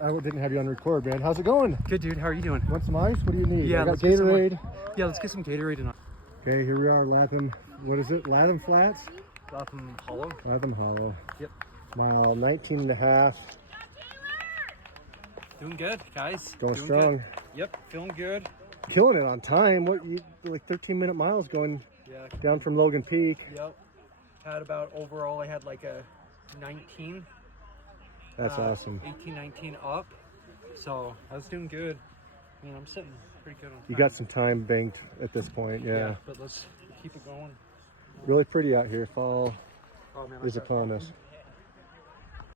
I didn't have you on record, man. How's it going? Good, dude. How are you doing? Want some ice? What do you need? Yeah, I got let's get some, Gatorade. Yeah, let's get some Gatorade and Okay, here we are, Latham. What is it? Latham Flats? Latham Hollow. Latham Hollow. Yep. Mile 19 and a half. Doing good, guys. Going Doing strong. Good. Yep, feeling good. Killing it on time. What, you like 13-minute miles going Yeah. down from Logan Peak. Yep. Had about overall, I had like a 19. That's awesome. 18, 19 up. So I was doing good. I mean, I'm sitting pretty good on time. You got some time banked at this point, yeah. But let's keep it going. Really pretty out here. Fall Oh, man, is upon us.